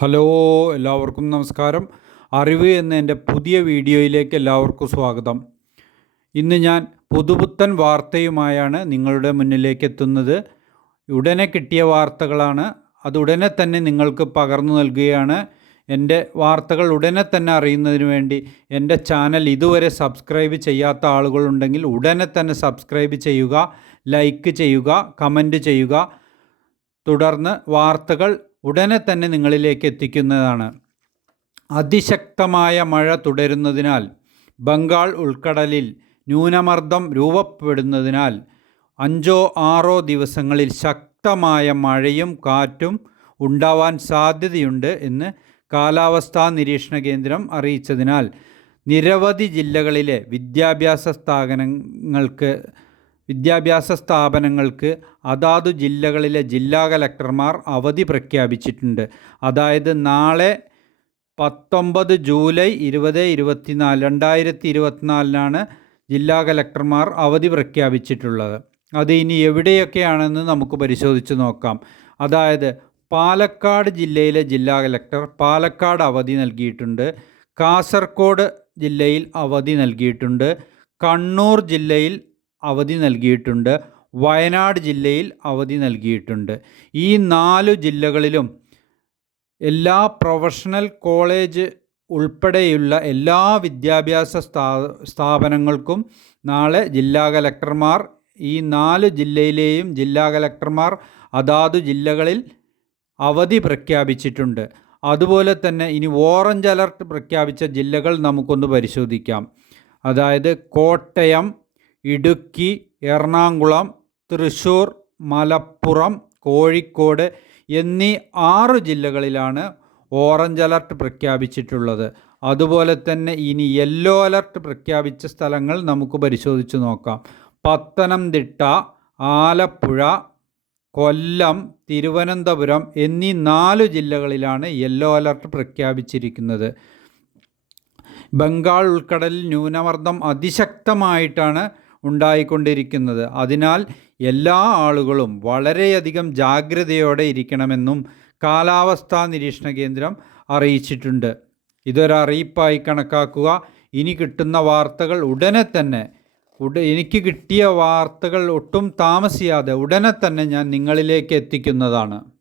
Hello എല്ലാവർക്കും നമസ്കാരം. അറിവ് എന്ന എന്റെ പുതിയ വീഡിയോയിലേക്ക് എല്ലാവർക്കും സ്വാഗതം. ഇന്ന് ഞാൻ പുതുപുത്തൻ വാർത്തയുമായാണ് നിങ്ങളുടെ മുന്നിലേക്ക് എത്തുന്നത്. ഉടനെ കിട്ടിയ വാർത്തകളാണ്. അത് ഉടനെ തന്നെ നിങ്ങൾക്ക് പകർന്നു നൽകുകയാണ്. എന്റെ വാർത്തകൾ ഉടനെ തന്നെ അറിയുന്നതിന് വേണ്ടി എന്റെ ചാനൽ ഇതുവരെ സബ്സ്ക്രൈബ് ചെയ്യാത്ത ആളുകളുണ്ടെങ്കിൽ ഉടനെ തന്നെ സബ്സ്ക്രൈബ് ചെയ്യുക ലൈക്ക് ചെയ്യുക കമന്റ് ചെയ്യുക. തുടർന്ന് വാർത്തകൾ ഉടനെ തന്നെ നിങ്ങളിലേക്ക് എത്തിക്കുന്നതാണ്. അതിശക്തമായ മഴ തുടരുന്നതിനാൽ ബംഗാൾ ഉൾക്കടലിൽ ന്യൂനമർദ്ദം രൂപപ്പെടുന്നതിനാൽ അഞ്ചോ ആറോ ദിവസങ്ങളിൽ ശക്തമായ മഴയും കാറ്റും ഉണ്ടാവാൻ സാധ്യതയുണ്ട് എന്ന് കാലാവസ്ഥാ നിരീക്ഷണ കേന്ദ്രം അറിയിച്ചതിനാൽ നിരവധി ജില്ലകളിലെ വിദ്യാഭ്യാസ സ്ഥാപനങ്ങൾക്ക് വിദ്യാഭ്യാസ സ്ഥാപനങ്ങൾക്ക് അതാതു ജില്ലകളിലെ ജില്ലാ കലക്ടർമാർ അവധി പ്രഖ്യാപിച്ചിട്ടുണ്ട്. അതായത് നാളെ പത്തൊമ്പത് ജൂലൈ ഇരുപത് ഇരുപത്തിനാല് രണ്ടായിരത്തി ഇരുപത്തിനാലിനാണ് ജില്ലാ കലക്ടർമാർ അവധി പ്രഖ്യാപിച്ചിട്ടുള്ളത്. അത് ഇനി എവിടെയൊക്കെയാണെന്ന് നമുക്ക് പരിശോധിച്ച് നോക്കാം. അതായത് പാലക്കാട് ജില്ലയിലെ ജില്ലാ കലക്ടർ പാലക്കാട് അവധി നൽകിയിട്ടുണ്ട്. കാസർഗോഡ് ജില്ലയിൽ അവധി നൽകിയിട്ടുണ്ട്. കണ്ണൂർ ജില്ലയിൽ അവധി നൽകിയിട്ടുണ്ട്. വയനാട് ജില്ലയിൽ അവധി നൽകിയിട്ടുണ്ട്. ഈ നാല് ജില്ലകളിലും എല്ലാ പ്രൊഫഷണൽ കോളേജ് ഉൾപ്പെടെയുള്ള എല്ലാ വിദ്യാഭ്യാസ സ്ഥാ സ്ഥാപനങ്ങൾക്കും നാളെ ജില്ലാ കലക്ടർമാർ ഈ നാല് ജില്ലയിലെയും ജില്ലാ കലക്ടർമാർ അതാതു ജില്ലകളിൽ അവധി പ്രഖ്യാപിച്ചിട്ടുണ്ട്. അതുപോലെ തന്നെ ഇനി ഓറഞ്ച് അലർട്ട് പ്രഖ്യാപിച്ച ജില്ലകൾ നമുക്കൊന്ന് പരിശോധിക്കാം. അതായത് കോട്ടയം ഇടുക്കി എറണാകുളം തൃശ്ശൂർ മലപ്പുറം കോഴിക്കോട് എന്നീ ആറ് ജില്ലകളിലാണ് ഓറഞ്ച് അലർട്ട് പ്രഖ്യാപിച്ചിട്ടുള്ളത്. അതുപോലെ തന്നെ ഇനി യെല്ലോ അലർട്ട് പ്രഖ്യാപിച്ച സ്ഥലങ്ങൾ നമുക്ക് പരിശോധിച്ച് നോക്കാം. പത്തനംതിട്ട ആലപ്പുഴ കൊല്ലം തിരുവനന്തപുരം എന്നീ നാല് ജില്ലകളിലാണ് യെല്ലോ അലർട്ട് പ്രഖ്യാപിച്ചിരിക്കുന്നത്. ബംഗാൾ ഉൾക്കടലിൽ ന്യൂനമർദ്ദം അതിശക്തമായിട്ടാണ് ഉണ്ടായിക്കൊണ്ടിരിക്കുന്നത്. അതിനാൽ എല്ലാ ആളുകളും വളരെയധികം ജാഗ്രതയോടെ ഇരിക്കണമെന്നും കാലാവസ്ഥാ നിരീക്ഷണ കേന്ദ്രം അറിയിച്ചിട്ടുണ്ട്. ഇതൊരറിയിപ്പായി കണക്കാക്കുക. ഇനി കിട്ടുന്ന വാർത്തകൾ ഉടനെ തന്നെ ഉട എനിക്ക് കിട്ടിയ വാർത്തകൾ ഒട്ടും താമസിയാതെ ഉടനെ തന്നെ ഞാൻ നിങ്ങളിലേക്ക് എത്തിക്കുന്നതാണ്.